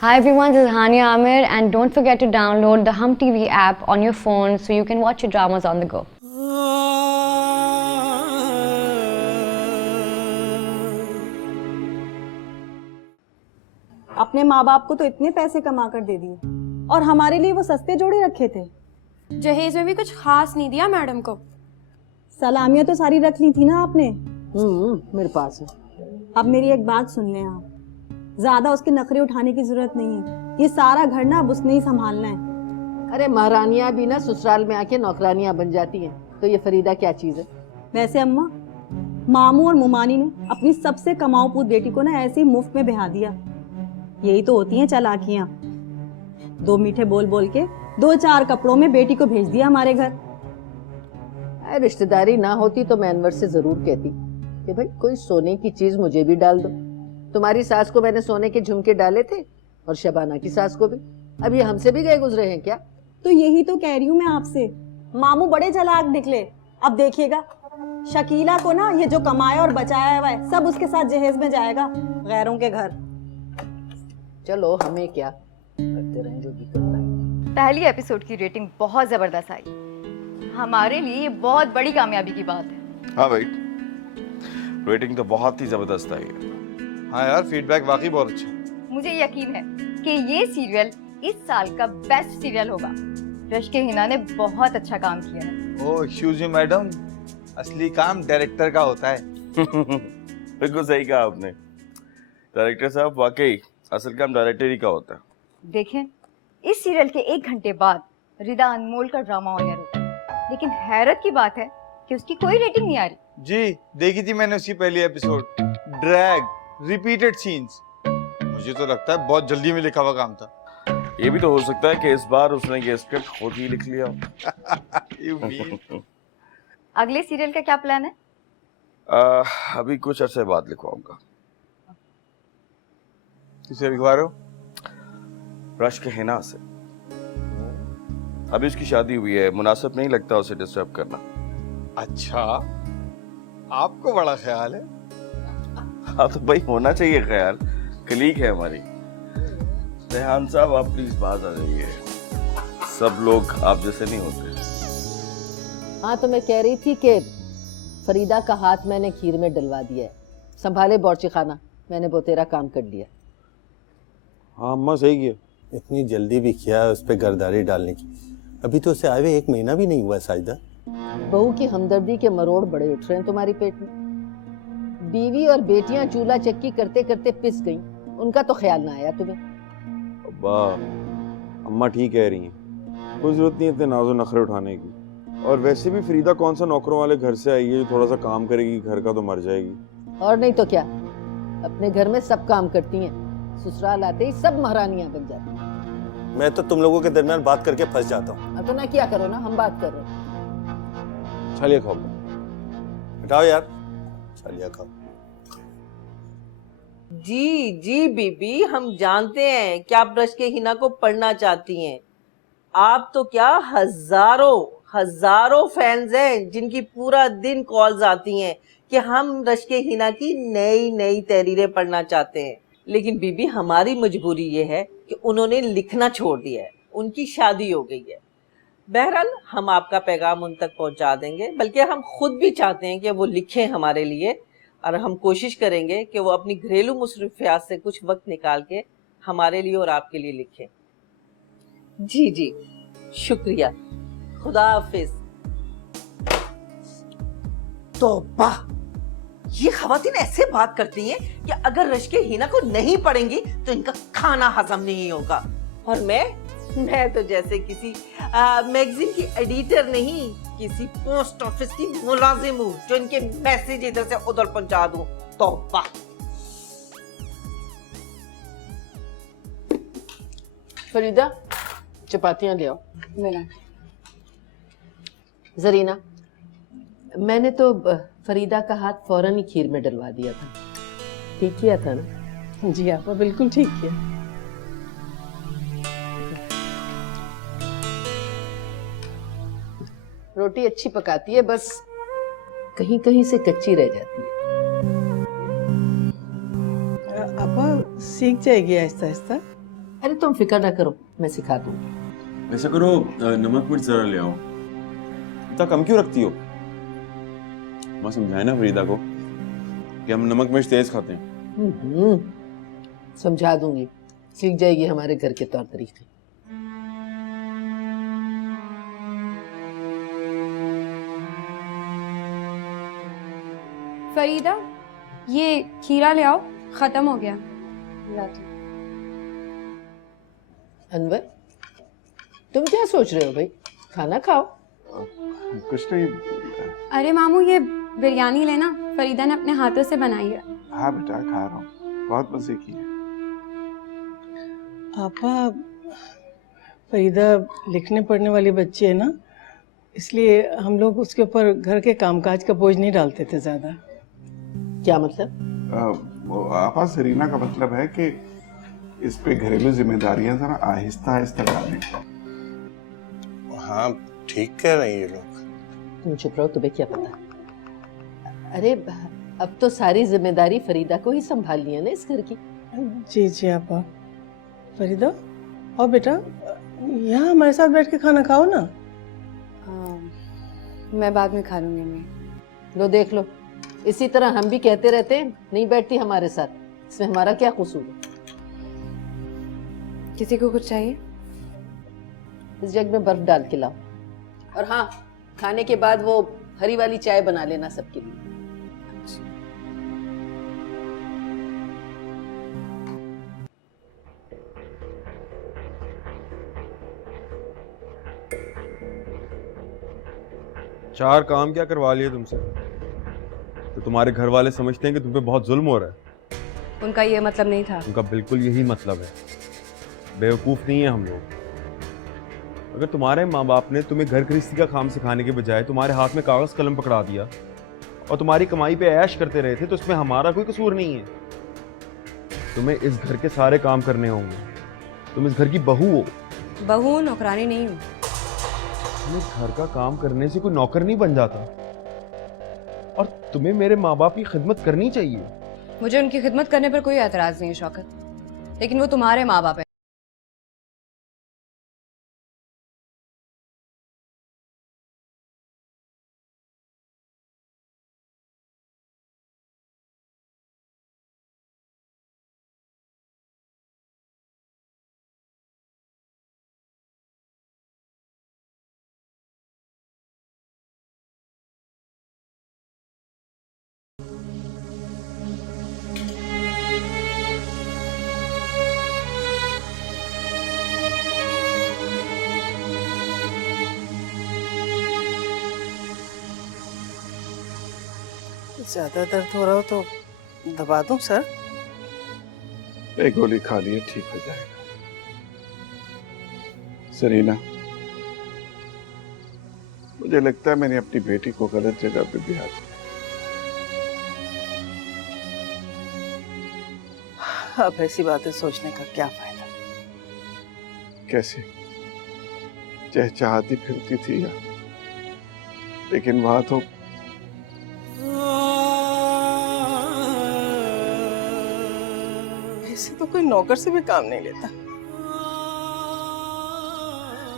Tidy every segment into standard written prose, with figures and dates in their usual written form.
Hi everyone, this is Hania Amir and don't forget to download the Hum TV app on your phone so you can watch your dramas on the go. अपने माँ बाप को तो इतने पैसे कमा कर दे दिए और हमारे लिए वो सस्ते जोड़े रखे थे। जहेज में भी कुछ खास नहीं दिया मैडम को। सलामियाँ तो सारी रख ली थी ना आपने। मेरे पास है। अब मेरी एक बात सुन लें आप, ज्यादा उसके नखरे उठाने की जरूरत नहीं है। ये सारा घर ना अब उसने ही संभालना है। अरे महारानियां भी ना ससुराल में आके नौकरानियां बन जाती हैं, तो ये फरीदा क्या चीज है? वैसे अम्मा, मामू और मुमानी ने अपनी सबसे कमाऊ पूत बेटी को ना ऐसे ही मुफ्त में बिहा दिया। यही तो होती हैं चालाकियां। 2 मीठे बोल बोल के 2-4 कपड़ों में बेटी को भेज दिया हमारे घर। रिश्तेदारी ना होती तो मैं अनवर से जरूर कहती कि भाई कोई सोने की चीज मुझे भी डाल दो। तुम्हारी सास को मैंने सोने के झुमके डाले थे और शबाना की सास को भी। अब ये हमसे भी गए गुजरे हैं क्या? तो यही तो कह रही हूँ मैं आपसे, मामू बड़े चालाक निकले। अब देखिएगा, शकीला को ना ये जो कमाया और बचाया हुआ है सब उसके साथ जहेज में जाएगा, गैरों के घर। चलो हमें क्या, करते रहें जो भी करना है। पहली एपिसोड की रेटिंग बहुत जबरदस्त आई। हमारे लिए ये बहुत बड़ी कामयाबी की बात है। हाँ भाई, रेटिंग तो बहुत ही जबरदस्त आई है। हाँ यार, फीडबैक वाकई बहुत अच्छा। मुझे यकीन है कि ये सीरियल इस साल का बेस्ट सीरियल होगा। रश्के हिना ने बहुत अच्छा काम किया है। ओह एक्सक्यूज मी मैडम, असली काम डायरेक्टर का होता है। बिल्कुल सही कहा आपने डायरेक्टर साहब, वाकई असल काम डायरेक्टर ही का होता है। देखें, इस सीरियल के 1 घंटे बाद रिदा अनमोल का ड्रामा होने रुका, लेकिन हैरत की बात है कि उसकी कोई रेटिंग नहीं आ रही। जी, देखी थी मैंने उसकी पहली एपिसोड। Drag, repeated scenes. मुझे तो लगता है बहुत जल्दी में लिखा हुआ काम था। ये भी तो हो सकता है कि इस बार उसने ये स्क्रिप्ट खुद ही लिख लिया। You mean? अगले सीरियल का क्या प्लान है? अभी कुछ अर्से बाद लिखवाऊंगा। किसे लिखवा रहे हो? रश्क हिना से। अभी उसकी शादी हुई है, मुनासिब नहीं लगता उसे डिस्टर्ब करना। अच्छा, आपको बड़ा ख्याल है। हाँ तो भाई होना चाहिए ख्याल, कलीग है हमारी। रेहान साहब आप प्लीज बात आ जाइए, सब लोग आप जैसे नहीं होते। हाँ तो मैं कह रही थी कि फरीदा का हाथ मैंने खीर में डलवा दिया है। संभाले बॉर्ची खाना, मैंने वो तेरा काम कर लिया। हाँ अम्मा सही किया। इतनी जल्दी भी किया उस पर गर्दारी डालने की। अभी तो उसे आए हुए 1 महीना भी नहीं हुआ साइदा। बहू की हमदर्दी के मरोड़ बड़े उठ रहे हैं तुम्हारी पेट में। बीवी और बेटियां चूल्हा चक्की करते करते पिस गईं, उनका तो ख्याल ना आया तुम्हें। अब्बा अम्मा ठीक कह रही हैं, कोई जरूरत नहीं इतने नाजो नखरे उठाने की। और वैसे भी फरीदा कौन सा नौकरों वाले घर से आई है जो थोड़ा सा काम करेगी, घर का तो मर जाएगी। और नहीं तो क्या, अपने घर में सब काम करती हैं, ससुराल आते ही सब महारानियां बन जाती हैं। मैं तो तुम लोगों के दरमियान बात करके फंस जाता हूँ। तो ना क्या करो ना, हम बात कर रहे हैं। छालिया खाओ, हटाओ यार, छालिया खाओ। जी जी बीबी, हम जानते हैं कि आप रश्के हिना को पढ़ना चाहती हैं। आप तो क्या हजारों फैंस हैं जिनकी पूरा दिन कॉल्स आती हैं कि हम रश्के हिना की नई नई तहरीरें पढ़ना चाहते हैं। लेकिन बीबी, हमारी मजबूरी ये है कि उन्होंने लिखना छोड़ दिया है, उनकी शादी हो गई है। बहरहाल हम आपका पैगाम उन तक पहुंचा देंगे, बल्कि हम खुद भी चाहते हैं कि वो लिखें हमारे लिए, और हम कोशिश करेंगे कि वो अपनी घरेलू मुसरफियात से कुछ वक्त निकाल के हमारे लिए और आपके लिए लिखें। जी जी, शुक्रिया, खुदा हाफिज। तौबा, ये खवातीन ऐसे बात करती हैं कि अगर रश्के हिना को नहीं पढ़ेंगी तो इनका खाना हजम नहीं होगा। और मैं तो जैसे किसी मैगजीन की एडिटर नहीं, किसी पोस्ट ऑफिस की मुलाजिम हूँ जो इनके मैसेज इधर से उधर पहुंचा दूं। तौबा। फरीदा, चपातियां ले आओ। जरीना, मैंने तो फरीदा का हाथ फौरन ही खीर में डलवा दिया था। ठीक किया था ना? जी आपा, बिल्कुल ठीक किया। रोटी अच्छी पकाती है, बस कहीं कहीं से कच्ची रह जाती है। आपा सीख जाएगी आहिस्ता आहिस्ता। अरे तुम फिक्र ना करो, मैं सिखा दूंगी। ऐसा करो नमक मिर्च जरा ले आओ। इतना कम क्यों रखती हो? माँ समझाए ना फरीदा को कि हम नमक मिर्च तेज खाते हैं। समझा दूंगी, सीख जाएगी हमारे घर के तौर तरीके। फरीदा, ये खीरा ले आओ, खत्म हो गया। लाती। अनवर, तुम क्या सोच रहे हो भाई? खाना खाओ। कुछ नहीं। अरे मामू, ये बिरयानी लेना, फरीदा ने अपने हाथों से बनाई है। हाँ बेटा, खा रहा हूँ, बहुत मजे की है। आपा, फरीदा लिखने पढ़ने वाली बच्ची है ना, इसलिए हम लोग उसके ऊपर घर के कामकाज का बोझ नहीं डालते थे ज्यादा। क्या मतलब? आपा, सरीना का मतलब है कि इस पे घरेलू जिम्मेदारियां जरा आहिस्ता आहिस्ता डालें। हाँ, ठीक कह रहे हैं ये लोग। तुम चुप रहो, तुम्हें क्या पता। अरे अब तो सारी जिम्मेदारी फरीदा को ही संभालनी है ना इस घर की। जी जी आपा। फरीदा, और बेटा यहाँ हमारे साथ बैठ के खाना खाओ ना। मैं बाद में खा लूंगी मैं। लो देख लो, इसी तरह हम भी कहते रहते हैं, नहीं बैठती हमारे साथ, इसमें हमारा क्या कसूर है? किसी को कुछ चाहिए? इस जग में बर्फ डाल के लाओ। और हाँ, खाने के बाद वो हरी वाली चाय बना लेना सबके लिए। चार काम क्या करवा लिए तुमसे? तो तुम्हारे घर वाले समझते हैं कि तुम पे बहुत जुल्म हो रहा है। उनका ये मतलब नहीं था। उनका बिल्कुल यही मतलब है। बेवकूफ़ नहीं है हम लोग। अगर तुम्हारे माँ बाप ने तुम्हें घर गृहस्थी का काम सिखाने के बजाय तुम्हारे हाथ में कागज़ कलम पकड़ा दिया और तुम्हारी कमाई पे ऐश करते रहे थे, तो इसमें हमारा कोई कसूर नहीं है। तुम्हें इस घर के सारे काम करने होंगे। तुम इस घर की बहू हो। बहू, नौकरानी नहीं हूँ। तुम्हें घर का काम करने से कोई नौकर नहीं बन जाता, और तुम्हें मेरे माँ बाप की खिदमत करनी चाहिए। मुझे उनकी खिदमत करने पर कोई एतराज नहीं है शौकत, लेकिन वो तुम्हारे माँ बाप है। ज्यादा दर्द हो रहा हो तो दबा दूं सर? एक गोली खा लिए ठीक हो जाएगा। सरीना, मुझे लगता है मैंने अपनी बेटी को गलत जगह पे ब्याह दिया। अब ऐसी बातें सोचने का क्या फायदा? कैसे? चहचहाती फिरती थी या, लेकिन वहां तो ऐसे तो कोई नौकर से भी काम नहीं लेता।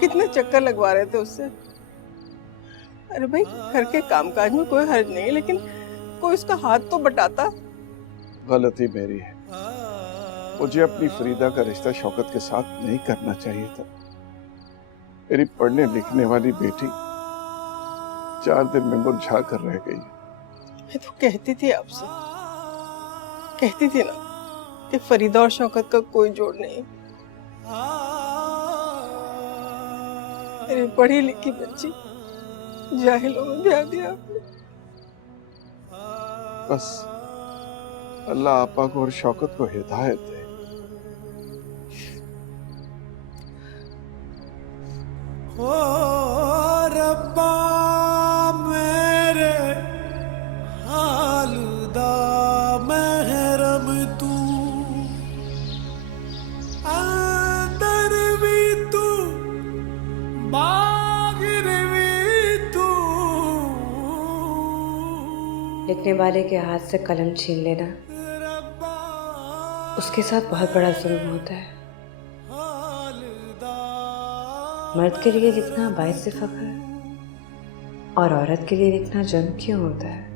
कितने चक्कर लगवा रहे थे उससे। अरे भाई, घर के कामकाज में कोई हर्ज नहीं, लेकिन कोई उसका हाथ तो बटाता। गलती मेरी है। मुझे अपनी फरीदा का रिश्ता शौकत के साथ नहीं करना चाहिए था। मेरी पढ़ने लिखने वाली बेटी 4 दिन में मुरझा कर रह गई। मैं तो कहती थी आपसे, कहती थी ना कि फरीदा और शौकत का कोई जोड़ नहीं। मेरी पढ़ी लिखी बच्ची जाहिलों में ब्याह दिया आपने। बस अल्लाह आपा को और शौकत को हिदायत दे। रब्बा मेरे हालदा महरम तू, अंदर भी तू बाहर भी तू। लिखने वाले के हाथ से कलम छीन लेना उसके साथ बहुत बड़ा जुल्म होता है। मर्द के लिए लिखना बायस फख्र है और औरत के लिए लिखना जंग क्यों होता है?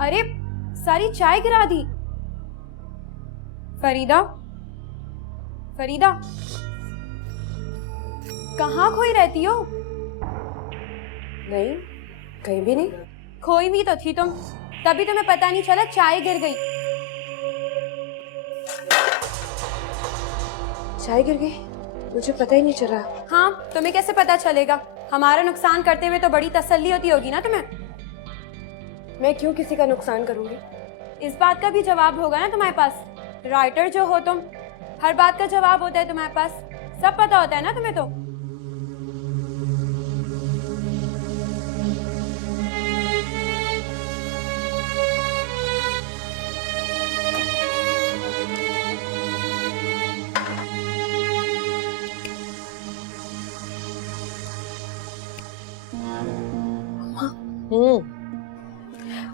अरे सारी चाय गिरा दी। फरीदा, फरीदा, कहाँ खोई रहती हो? नहीं, कहीं भी नहीं। खोई भी तो थी तुम, तभी तुम्हें पता नहीं चला चाय गिर गई। चाय गिर गई? मुझे पता ही नहीं चला। हाँ, तुम्हें कैसे पता चलेगा? हमारा नुकसान करते हुए तो बड़ी तसल्ली होती होगी ना तुम्हें। मैं क्यों किसी का नुकसान करूंगी? इस बात का भी जवाब होगा ना तुम्हारे पास। राइटर जो हो तुम, हर बात का जवाब होता है तुम्हारे पास। सब पता होता है ना तुम्हें तो।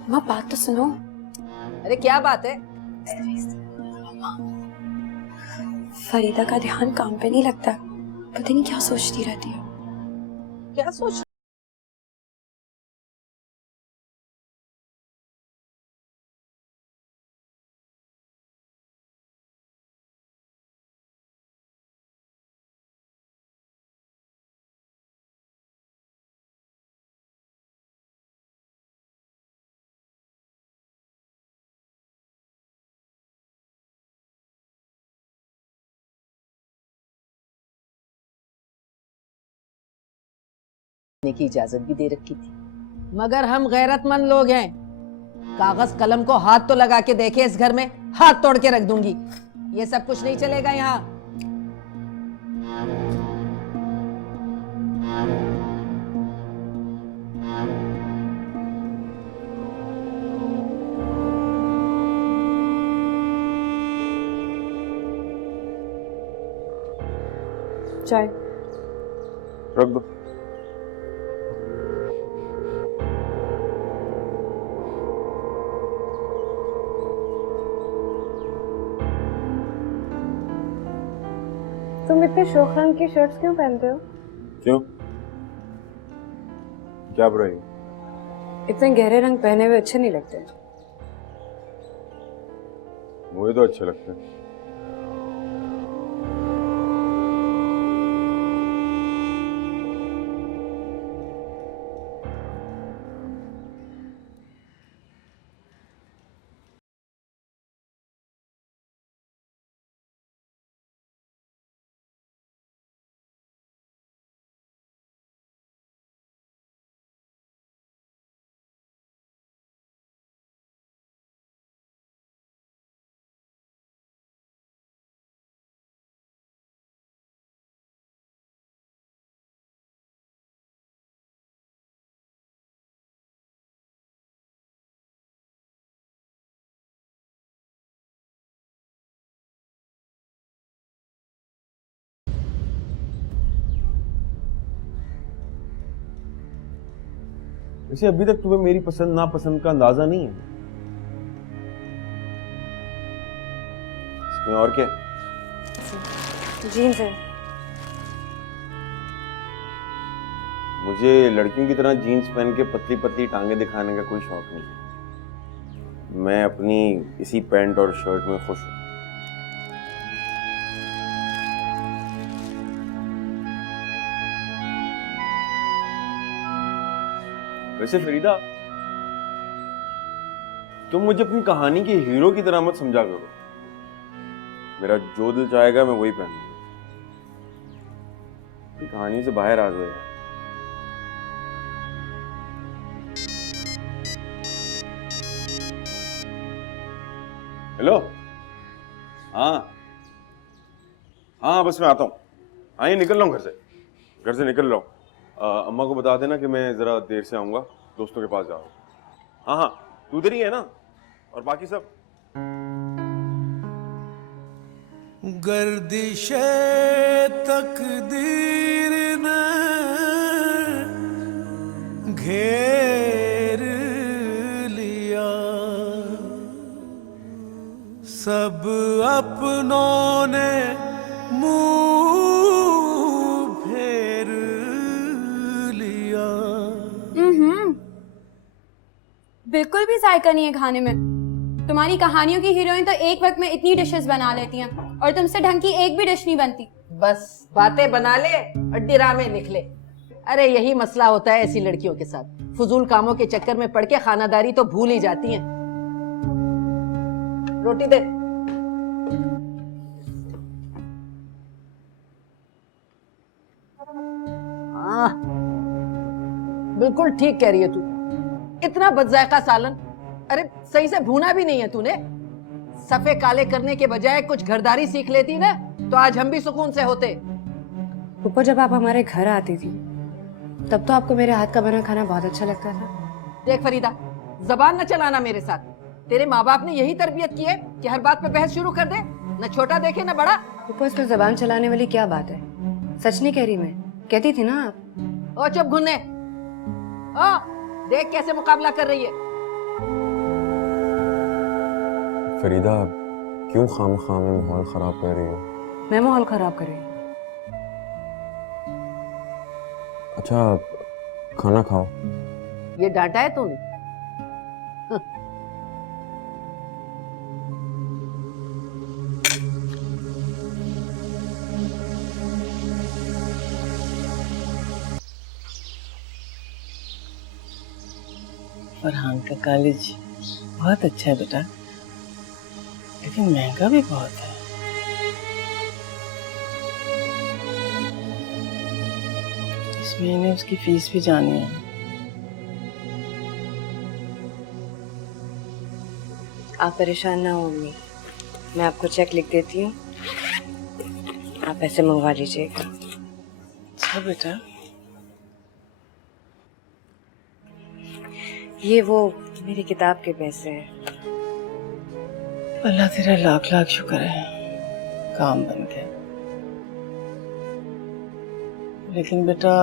माँ, बात तो सुनो। अरे क्या बात है? फरीदा का ध्यान काम पे नहीं लगता, पता नहीं क्या सोचती रहती है। क्या सोच? की इजाजत भी दे रखी थी, मगर हम गैरतमंद लोग हैं। कागज कलम को हाथ तो लगा के देखे, इस घर में हाथ तोड़ के रख दूंगी। ये सब कुछ नहीं चलेगा यहाँ। चाय रख दो। तुम इतने शौक रंग की शर्ट्स क्यों पहनते हो? क्यों? क्या बुराई? इतने गहरे रंग पहने हुए अच्छे नहीं लगते। मुझे तो अच्छे लगते हैं। वैसे अभी तक तुम्हें मेरी पसंद नापसंद का अंदाजा नहीं है। इसमें और क्या? जीन्स है। मुझे लड़कियों की तरह जीन्स पहन के पतली पतली टांगे दिखाने का कोई शौक नहीं है। मैं अपनी इसी पैंट और शर्ट में खुश हूँ। वैसे फरीदा, तुम मुझे अपनी कहानी के हीरो की तरह मत समझा करो। मेरा जो दिल चाहेगा मैं वही पहनूंगा। कहानी से बाहर आ जाओ यार। हेलो। हाँ हाँ, बस मैं आता हूँ। हाँ, ये निकल रहा हूँ घर से निकल रहा हूँ। अम्मा को बता देना कि मैं ज़रा देर से आऊँगा, दोस्तों के पास जा रहा हूँ। हाँ हाँ, तू उधर ही है ना? और बाकी सब? गर्दिशे तकदीर ने घेर सब अपनों ने मुंह फेर लिया। बिल्कुल भी जायका नहीं है खाने में। तुम्हारी कहानियों की हीरोइन तो एक वक्त में इतनी डिशेस बना लेती हैं और तुमसे ढंग की एक भी डिश नहीं बनती। बस बातें बना ले और ड्रामे लिख ले। अरे यही मसला होता है ऐसी लड़कियों के साथ, फजूल कामों के चक्कर में पड़ के खानादारी तो भूल ही जाती हैं। रोटी दे। बिल्कुल ठीक कह रही है तू। इतना बदजायका सालन, अरे सही से भूना भी नहीं है तूने। सफे काले करने के बजाय कुछ घरदारी सीख लेती ना तो आज हम भी सुकून से होते। ऊपर जब आप हमारे घर आती थी तब तो आपको मेरे हाथ का बना खाना बहुत अच्छा लगता था। देख फरीदा, जबान न चलाना मेरे साथ। तेरे माँ बाप ने यही तरबियत की है कि हर बात पे बहस शुरू कर दे, न छोटा देखे न बड़ा। ऊपर इसमें जबान चलाने वाली क्या बात है? सच नहीं कह रही मैं, कहती थी ना आप। ओ चुप घुन्ने, ओ देख कैसे मुकाबला कर रही है। फरीदा, क्यों खामखा में माहौल खराब कर रही हो? मैं माहौल खराब कर रही हूँ? अच्छा खाना खाओ। ये डांटा है तूने? फरहान का कॉलेज बहुत अच्छा है बेटा, लेकिन महंगा भी बहुत है। इस महीने उसकी फीस भी जानी है। आप परेशान ना हो अम्मी, मैं आपको चेक लिख देती हूँ, आप पैसे मंगवा लीजिएगा। अच्छा बेटा। ये वो मेरी किताब के पैसे हैं। अल्लाह तेरा लाख लाख शुक्र है, काम बन गया। लेकिन बेटा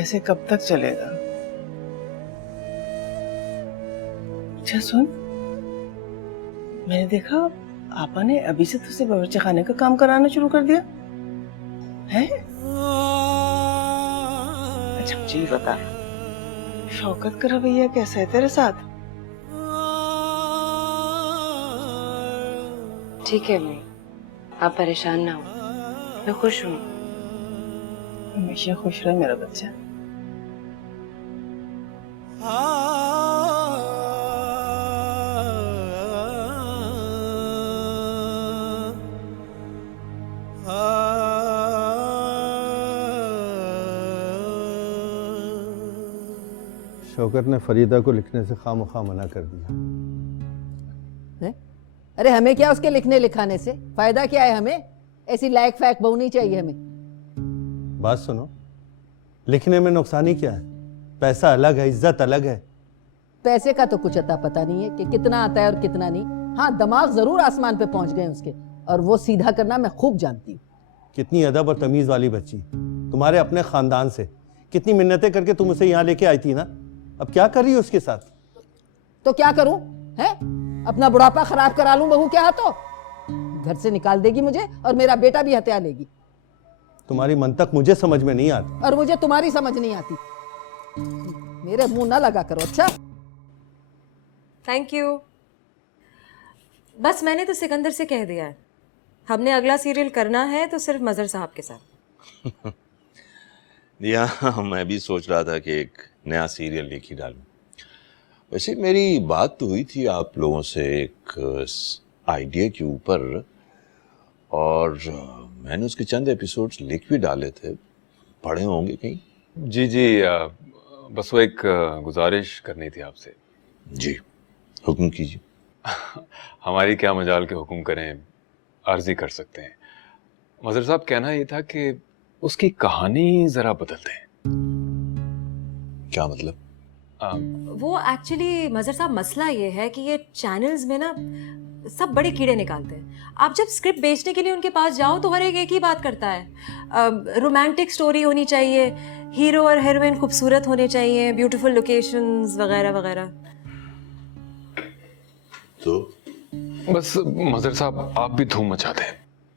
ऐसे कब तक चलेगा? अच्छा सुन, मैंने देखा आपा ने अभी से तुझसे बावर्ची खाने का काम कराना शुरू कर दिया है। अच्छा मुझे ये बता, शौकत का रवैया कैसा है तेरे साथ? ठीक है मैं, आप परेशान ना हो, मैं खुश हूँ। हमेशा खुश रहे मेरा बच्चा। शौकत ने फरीदा को लिखने से खामखा मना कर दिया है? अरे हमें क्या उसके लिखने लिखाने से, फायदा क्या है हमें? ऐसी लायक फैक बहू नहीं चाहिए हमें। बात सुनो, लिखने में नुकसानी क्या है? पैसा अलग है, इज्जत अलग है। पैसे का तो कुछ अता पता नहीं है कि कितना आता है और कितना नहीं। हाँ दिमाग जरूर आसमान पे पहुंच गए उसके, और वो सीधा करना मैं खूब जानती हूँ। कितनी अदब और तमीज वाली बच्ची, तुम्हारे अपने खानदान से कितनी मिन्नतें करके तुम उसे यहाँ लेके आई थी ना, अब क्या कर रही हो उसके साथ? तो क्या करूं है? अपना बुढ़ापा खराब करा लूं बहू के हाथों? घर से निकाल देगी मुझे और मेरा बेटा भी हत्या लेगी। तुम्हारी मंतक मुझे समझ में नहीं आती और मुझे तुम्हारी समझ नहीं आती। मेरे मुंह ना लगा करो। अच्छा थैंक यू। बस मैंने तो सिकंदर से कह दिया है, हमने अगला सीरियल करना है तो सिर्फ मजहर साहब के साथ। हाँ मैं भी सोच रहा था कि एक नया सीरियल लिख ही डालूं। वैसे मेरी बात तो हुई थी आप लोगों से एक आइडिया के ऊपर, और मैंने उसके चंद एपिसोड्स लिख भी डाले थे, पढ़े होंगे कहीं? जी जी, बस वो एक गुजारिश करनी थी आपसे। जी हुक्म कीजिए। हमारी क्या मजाल के हुक्म करें, अर्जी कर सकते हैं। मजहर साहब कहना ये था कि उसकी कहानी जरा बदल दें। क्या मतलब? वो एक्चुअली मजहर साहब मसला ये है कि ये चैनल्स में ना सब बड़े कीड़े निकालते हैं। आप जब स्क्रिप्ट बेचने के लिए उनके पास जाओ तो हर एक ही बात करता है। रोमांटिक स्टोरी होनी चाहिए, हीरो और हीरोइन खूबसूरत होने चाहिए, ब्यूटीफुल लोकेशंस वगैरह वगैरह। तो बस मजहर साहब आप भी धूम मचा दें।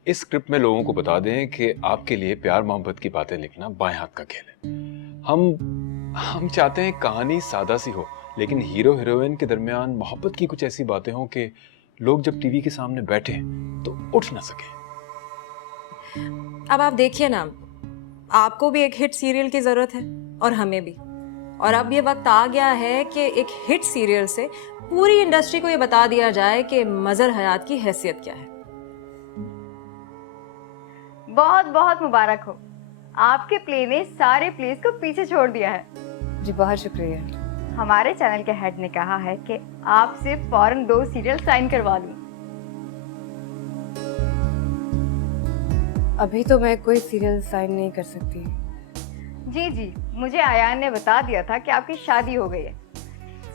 इस स्क्रिप्ट में लोगों को बता दें कि आपके लिए प्यार मोहब्बत की बातें लिखना बाएं हाथ का खेल है। हम चाहते हैं कहानी सादा सी हो, लेकिन हीरो हीरोइन के दरमियान मोहब्बत की कुछ ऐसी बातें हों कि लोग जब टीवी के सामने बैठे तो उठ ना सके। अब आप देखिए ना, आपको भी एक हिट सीरियल की जरूरत है और हमें भी। और अब ये वक्त आ गया है कि एक हिट सीरियल से पूरी इंडस्ट्री को ये बता दिया जाए कि मजहर हयात की हैसियत क्या है। बहुत बहुत मुबारक हो, आपके प्ले ने सारे प्लेस को पीछे छोड़ दिया है। जी बहुत शुक्रिया। हमारे चैनल के हेड ने कहा है कि आपसे फौरन 2 सीरियल साइन करवा लूं। अभी तो मैं कोई सीरियल साइन नहीं कर सकती। जी, मुझे आयान ने बता दिया था कि आपकी शादी हो गई है।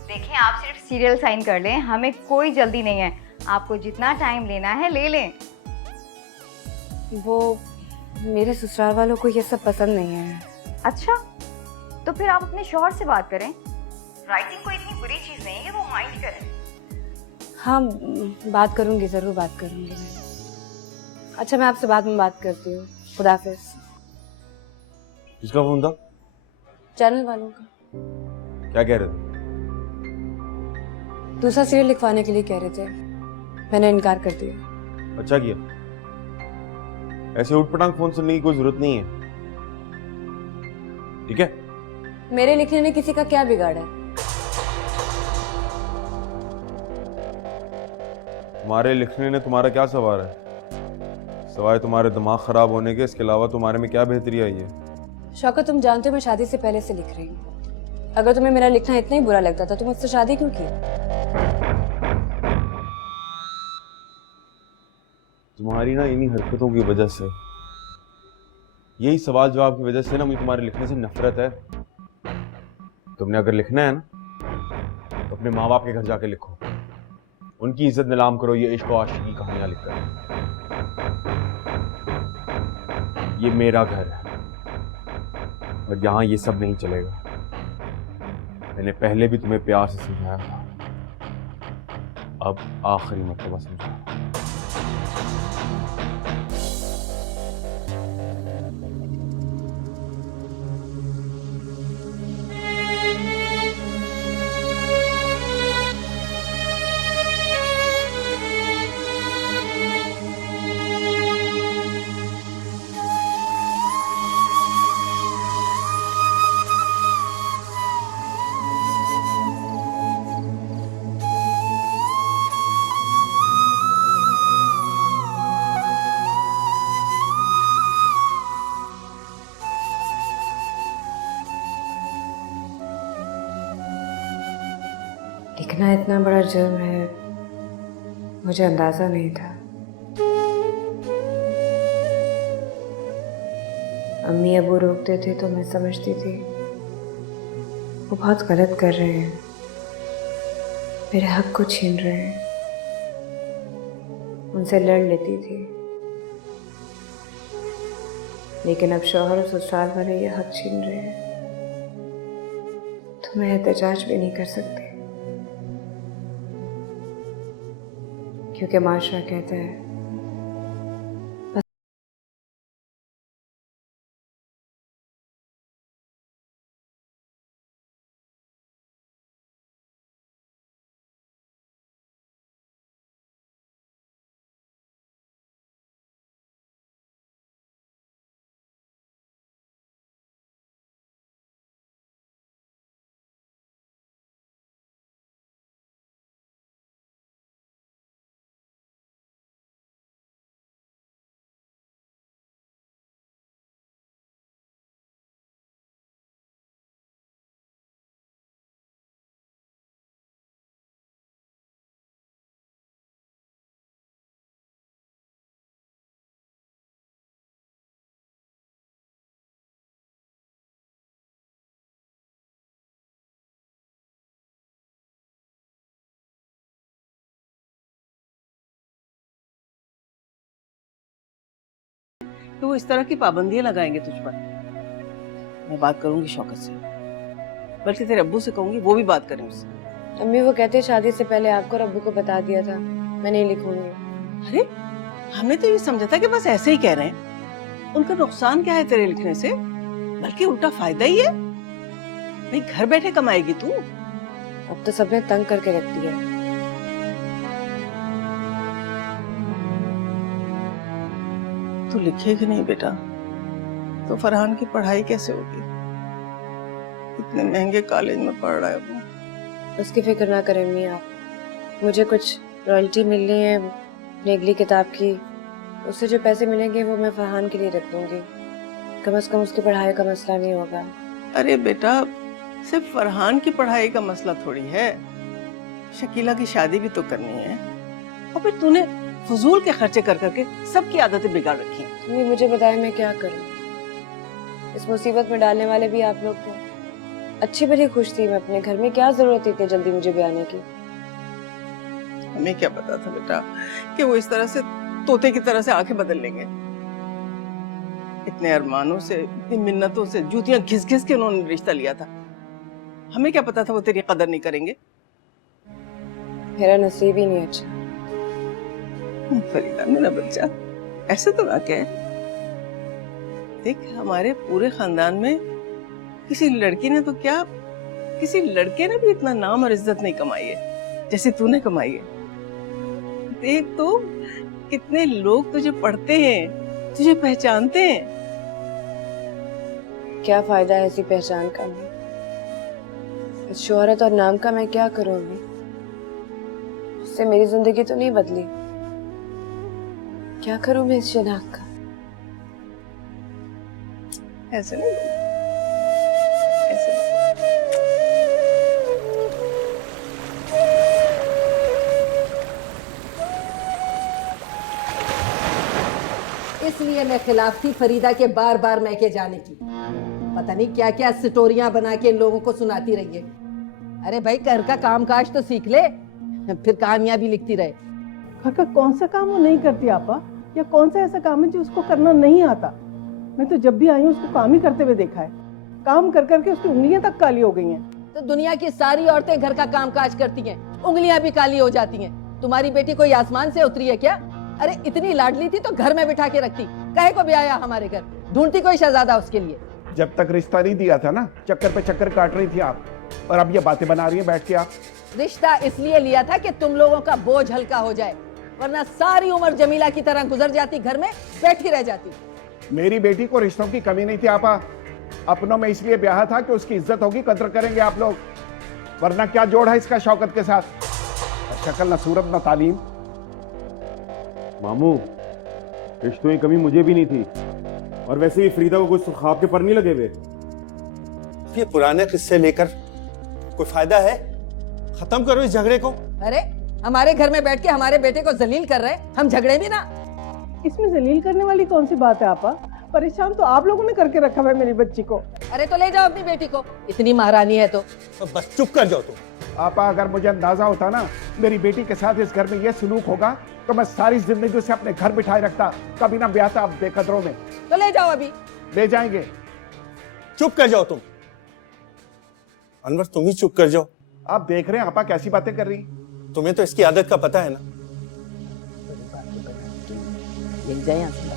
देखें, आप सिर्फ सीरियल साइन कर लें, हमें कोई जल्दी नहीं है। आपको जितना टाइम लेना है ले लें। वो मेरे ससुराल वालों को ये सब पसंद नहीं है। अच्छा, तो फिर आप अपने शौहर से बात करें। राइटिंग कोई इतनी बुरी चीज़ नहीं है कि वो माइंड करें। हाँ, बात करूंगी, ज़रूर बात करूंगी मैं। अच्छा, मैं आपसे बाद में बात करती हूँ। खुदा हाफिज़। किसका फोन था? चैनल वालों का। क्या कह रहे थे? दूसरा सीरियल लिखवाने के लिए कह रहे थे, मैंने इनकार कर दिया। अच्छा किया। ऐसे उठपटांग फोन सुनने की कोई जरूरत नहीं है, ठीक है? मेरे लिखने ने किसी का क्या बिगाड़ा है? तुम्हारे लिखने ने तुम्हारा क्या सवार है? सवाए तुम्हारे दिमाग खराब होने के, इसके अलावा तुम्हारे में क्या बेहतरी आई है? शौकत, तुम जानते हो मैं शादी से पहले से लिख रही हूँ। अगर तुम्हें मेरा लिखना इतना ही बुरा लगता था तो मुझसे शादी क्यों की? तुम्हारी ना इन्हीं हरकतों की वजह से, यही सवाल जवाब की वजह से ना मुझे तुम्हारे लिखने से नफरत है। तुमने अगर लिखना है ना तो अपने माँ बाप के घर जाके लिखो, उनकी इज्जत नीलाम करो ये इश्क और आशिकी की कहानियां लिखकर। ये मेरा घर है और यहाँ ये सब नहीं चलेगा। मैंने पहले भी तुम्हें प्यार से समझाया था, अब आखिरी मर्तबा समझा। लिखना इतना बड़ा जुर्म है, मुझे अंदाजा नहीं था। अम्मी अबू रोकते थे तो मैं समझती थी वो बहुत गलत कर रहे हैं, मेरे हक को छीन रहे हैं। उनसे लड़ लेती थी, लेकिन अब शौहर और ससुराल वाले ये हक छीन रहे हैं तो मैं एहतजाज भी नहीं कर सकती, क्योंकि माशरा कहता है तो वो इस तरह की पाबंदियां लगाएंगे तुझ पर। मैं बात करूंगी शौकत से, बल्कि तेरे अब्बू से कहूंगी, वो भी बात करें उससे। अम्मी वो कहते शादी से पहले आपको और अब्बू को बता दिया था मैं नहीं लिखूंगी। अरे हमने तो ये समझा था कि बस ऐसे ही कह रहे हैं। उनका नुकसान क्या है तेरे लिखने से? बल्कि उल्टा फायदा ही है। भाई घर बैठे कमाएगी तू। अब तो सबने तंग करके रख दिया है। तू लिखेगी नहीं बेटा तो फरहान की पढ़ाई कैसे होगी? इतने महंगे कॉलेज में पढ़ रहा है वो। उसकी फिक्र ना करें अम्मी आप। मुझे कुछ रॉयल्टी मिलनी है अपनी अगली किताब की। उससे जो पैसे मिलेंगे वो मैं फरहान के लिए रख दूंगी। कम से कम उसकी पढ़ाई का मसला नहीं होगा। अरे बेटा सिर्फ फरहान की पढ़ाई का मसला थोड़ी है, शकीला की शादी भी तो करनी है। और फिर तूने फजूल के खर्चे कर करके सबकी आदतें बिगाड़ रखी हैं। तुम्हें मुझे बताए मैं क्या करूं? इस मुसीबत में डालने वाले भी आप लोग थे। अच्छी भली खुश थी मैं अपने घर में, क्या जरूरत थी इतनी जल्दी मुझे ब्याह की? हमें क्या पता था बेटा कि वो इस तरह से तोते की तरह से आंखें बदल लेंगे। इतने अरमानों से, इतनी मिन्नतों से, जूतियां घिस घिस के उन्होंने रिश्ता लिया था। हमें क्या पता था वो तेरी कदर नहीं करेंगे। मेरा नसीब ही नहीं अच्छा। फरीदा मेरा बच्चा ऐसे तो ना कह। देख हमारे पूरे खानदान में किसी लड़की ने तो क्या, किसी लड़के ने भी इतना नाम और इज्जत नहीं कमाई है जैसे तूने कमाई है। देख तो कितने लोग तुझे पढ़ते हैं, तुझे पहचानते हैं। क्या फायदा है ऐसी पहचान का? इस शोहरत और नाम का मैं क्या करूं अभी? इससे मेरी जिंदगी तो नहीं बदली। क्या करूं मैं इस शनाख्त का? ऐसे नहीं बोल, ऐसे नहीं। इसलिए मैं खिलाफ थी फरीदा के बार बार मैके जाने की। पता नहीं क्या क्या स्टोरियां बना के इन लोगों को सुनाती रही है। अरे भाई घर का काम काज तो सीख ले, फिर कहानियां भी लिखती रहे। घर का कौन सा काम वो नहीं करती आपा? या कौन सा ऐसा काम है जो उसको करना नहीं आता? मैं तो जब भी आई हूँ उसको काम ही करते हुए देखा है। काम कर करके उसकी उंगलियां तक काली हो गई हैं। तो दुनिया की सारी औरतें घर का काम काज करती हैं, उंगलियां भी काली हो जाती हैं। तुम्हारी बेटी कोई आसमान से उतरी है क्या? अरे इतनी लाडली थी तो घर में बिठा के रखती, कहे को भी आया हमारे घर, ढूंढती कोई शहजादा उसके लिए। जब तक रिश्ता नहीं दिया था ना, चक्कर पे चक्कर काट रही थी आप, और अब ये बातें बना रही हैं बैठ के आप। रिश्ता इसलिए लिया था कि तुम लोगों का बोझ हल्का हो जाए, वरना सारी उम्र जमीला की तरह गुजर जाती, घर में बैठी रह जाती। मेरी बेटी को रिश्तों की कमी नहीं थी आपा। अपनों में इसलिए ब्याह था कि उसकी इज्जत होगी, कद्र करेंगे आप लोग, वरना क्या जोड़ है इसका शौकत के साथ? शक्ल न सूरत न तालीम। मामू रिश्तों की कमी मुझे भी नहीं थी, और वैसे भी फरीदा को कुछ ख्वाब के पर नहीं लगे हुए। ये पुराने किस्से लेकर कोई फायदा है? खत्म करो इस झगड़े को। अरे हमारे घर में बैठ के हमारे बेटे को जलील कर रहे, हम झगड़े भी ना। इसमें जलील करने वाली कौन सी बात है आपा? परेशान तो आप लोगों ने करके रखा है मेरी बच्ची को। अरे तो ले जाओ अपनी बेटी को, इतनी महारानी है तो बस चुप कर जाओ तुम। आपा अगर मुझे अंदाजा होता ना मेरी बेटी के साथ इस घर में यह सलूक होगा तो मैं सारी जिंदगी उसे अपने घर बिठाए रखता, कभी ना ब्याह था अब बेकदरों में। तो ले जाओ अभी। ले जाएंगे। चुप कर जाओ तुम। अनवर तुम ही चुप कर जाओ। आप देख रहे हैं आपा कैसी बातें कर रही। तुम्हें तो इसकी आदत का पता है ना। ले जाए यहाँ से।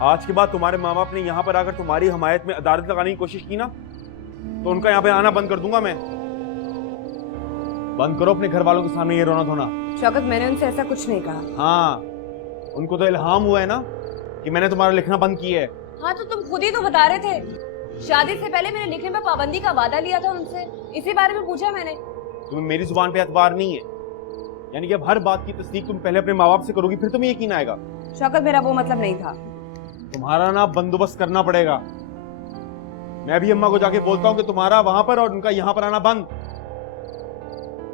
आज के बाद तुम्हारे माँ बाप ने यहाँ पर आकर तुम्हारी हमायत में अदालत लगाने की कोशिश की ना, तो उनका यहाँ पे आना बंद कर दूंगा मैं। बंद करो अपने घर वालों के सामने ये रोना धोना। शौकत, मैंने उनसे ऐसा कुछ नहीं कहा। हाँ, उनको तो इल्हाम हुआ है ना कि मैंने तुम्हारा लिखना बंद किया है। हाँ, तो तुम खुद ही तो बता रहे थे, शादी से पहले मैंने लिखने पर पाबंदी का वादा लिया था उनसे, इसी बारे में पूछा मैंने। तुम्हें मेरी जुबान पे एतबार नहीं है, यानी कि अब हर बात की तस्दीक तुम पहले अपने माँ बाप से करोगी, फिर तुम्हें यकीन आएगा। शौकत, मेरा वो मतलब नहीं था। तुम्हारा ना बंदोबस्त करना पड़ेगा। मैं भी अम्मा को जाके बोलता हूँ कि तुम्हारा वहां पर और उनका यहाँ पर आना बंद।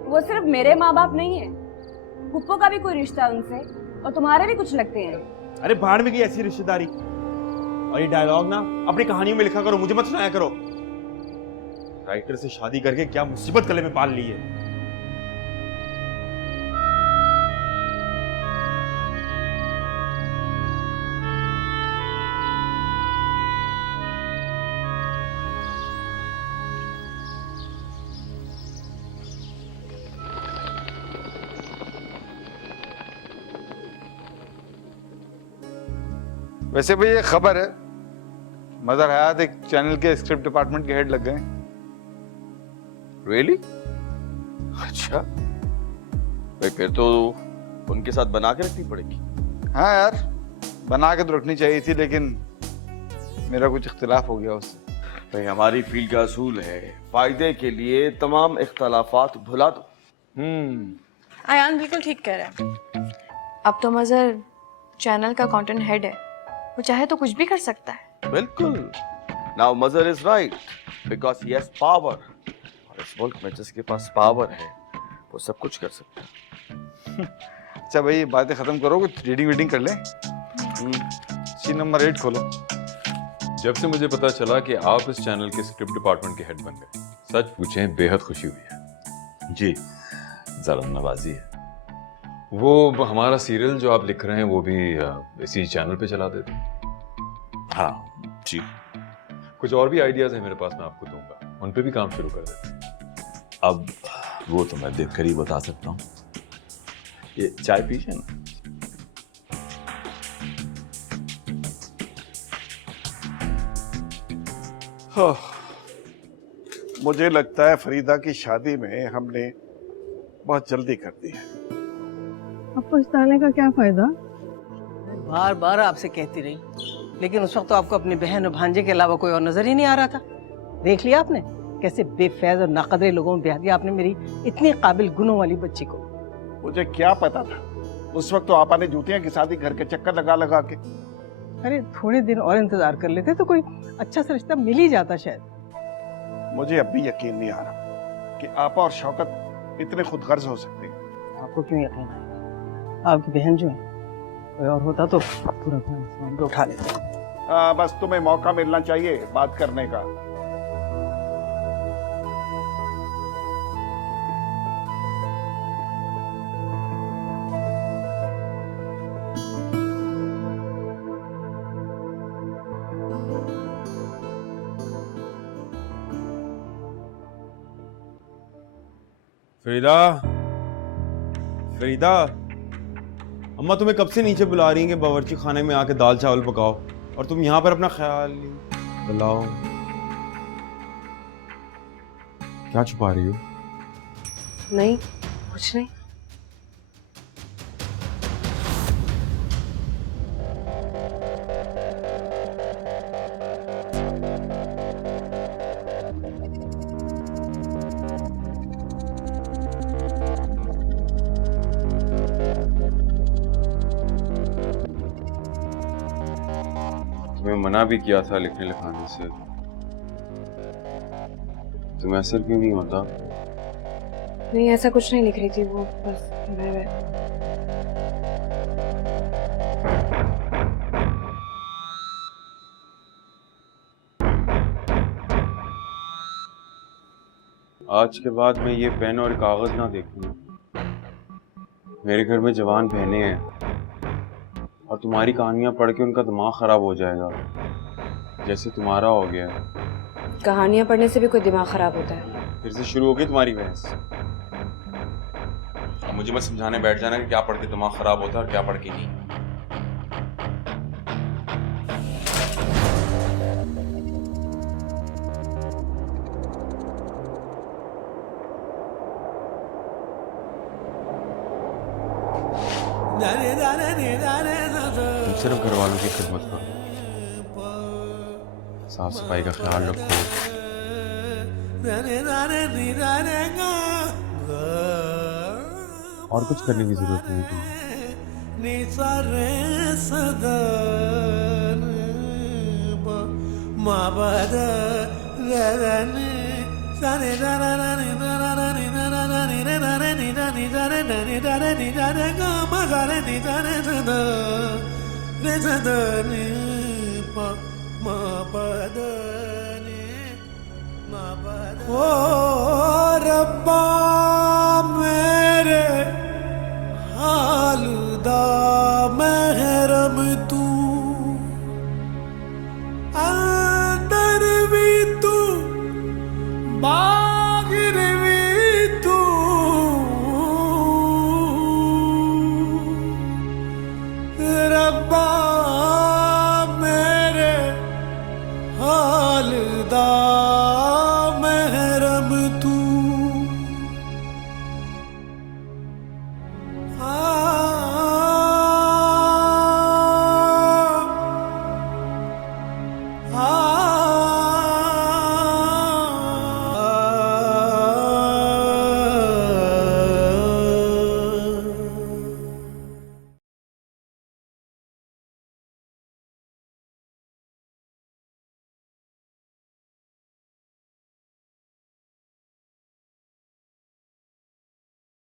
वो सिर्फ मेरे माँ बाप नहीं है, पुप्पो का भी कोई रिश्ता उनसे, और तुम्हारे भी कुछ लगते हैं। अरे भाड़ में गई ऐसी रिश्तेदारी। और ये डायलॉग ना अपनी कहानियों में लिखा करो, मुझे मत सुनाया करो। राइटर से शादी करके क्या मुसीबत गले में पाल ली है। वैसे भी ये खबर है, मदर हयात एक चैनल के स्क्रिप्ट डिपार्टमेंट के हेड लग गए। रियली? अच्छा, भाई फिर तो उनके साथ बना के रखनी पड़ेगी। हाँ यार, बना के तो रखनी चाहिए थी, लेकिन मेरा कुछ इख्तिलाफ हो गया उससे। भाई हमारी फील्ड का असूल है, फायदे के लिए तमाम इख्तलाफात भुला दो। आयान बिल्कुल ठीक कह रहा है। अब तो मजर चैनल का कंटेंट हेड है, वो चाहे तो कुछ भी कर सकता है। बिल्कुल। नाउ मजर is right because he has power. और इस मुल्क में जिसके पास पावर है वो सब कुछ कर सकता है। अच्छा भाई, बातें खत्म करो, कुछ रीडिंग वीडिंग कर लें। सीन नंबर 8 खोलो। जब से मुझे पता चला कि आप इस चैनल के स्क्रिप्ट डिपार्टमेंट के हेड बन गए, सच पूछें बेहद खुशी हुई है। जी, जरा नवाजी है। वो हमारा सीरियल जो आप लिख रहे हैं वो भी इसी चैनल पे चला देते। हाँ जी। कुछ और भी आइडियाज हैं मेरे पास, मैं आपको दूंगा, उन पे भी काम शुरू कर देते। अब वो तो मैं देखकर ही बता सकता हूँ। ये चाय पीजिए ना। मुझे लगता है फरीदा की शादी में हमने बहुत जल्दी कर दी है। अब पछताने का क्या फायदा? बार बार आपसे कहती रही, लेकिन उस वक्त तो आपको अपनी बहन और भांजे के अलावा कोई और नजर ही नहीं आ रहा था। देख लिया आपने कैसे बेफैज और नाकदरे लोगों में ब्याह दिया आपने मेरी इतनी काबिल गुणों वाली बच्ची को। मुझे क्या पता था, उस वक्त तो आपा ने जूतियां घिसा दी घर के चक्कर लगा लगा के। अरे थोड़े दिन और इंतजार कर लेते तो कोई अच्छा सा रिश्ता मिल ही जाता शायद। मुझे अब भी यकीन नहीं आ रहा कि आपा और शौकत इतने खुदगर्ज हो सकते हैं। आपको क्यों यकीन है? आपकी बहन जो है, कोई और होता तो पूरा सामान को उठा लेता। बस तुम्हें मौका मिलना चाहिए बात करने का। फरीदा, फरीदा, अम्मा तुम्हें कब से नीचे बुला रही हैं कि बावर्ची खाने में आके दाल चावल पकाओ, और तुम यहाँ पर अपना ख्याल बुलाओ। क्या छुपा रही हो? नहीं, कुछ नहीं। तुम्हें मना भी किया था लिखने लिखाने से, तुम्हें असर क्यों नहीं होता? नहीं, ऐसा कुछ नहीं लिख रही थी वो, बस मैं आज के बाद मैं ये पेन और कागज ना देखूंगा। मेरे घर में जवान बहनें हैं और तुम्हारी कहानियां पढ़ के उनका दिमाग खराब हो जाएगा, जैसे तुम्हारा हो गया है। कहानियां पढ़ने से भी कोई दिमाग खराब होता है? फिर से शुरू हो गई तुम्हारी बहस। अब मुझे मत समझाने बैठ जाना कि क्या पढ़ के दिमाग खराब होता है और क्या पढ़ के नहीं। तुम सिर्फ घर वालों की खिदमत करो, साफ सफाई का ख्याल रखो। और कुछ करने की जरूरत नहीं है। ओ रब्बा